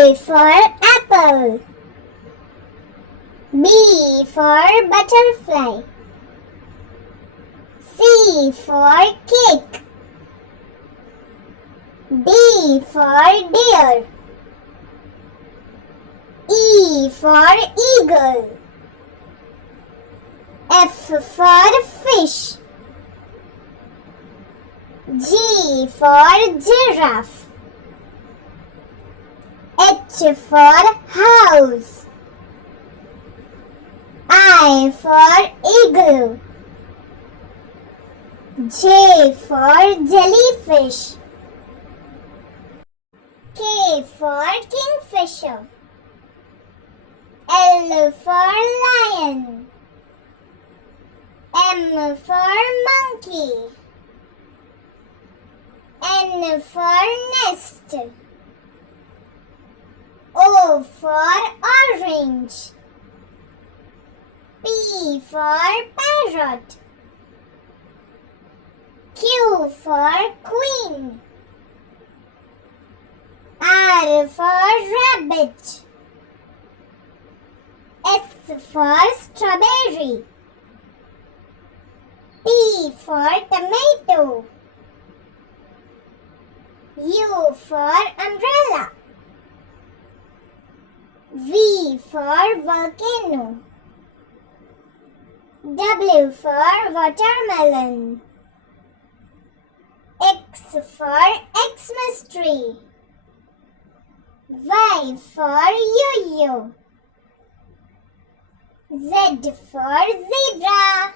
A for apple. B for butterfly. C for cake. D for deer. E for eagle. F for fish. G for giraffe. H for house. I for igloo. J for jellyfish. K for kingfisher. L for lion. M for monkey. N for nest. O for orange. P for parrot. Q for queen. R for rabbit. S for strawberry. T for tomato. U for umbrella. V for volcano. W for watermelon. X for Xmas tree. Y for yo-yo. Z for zebra.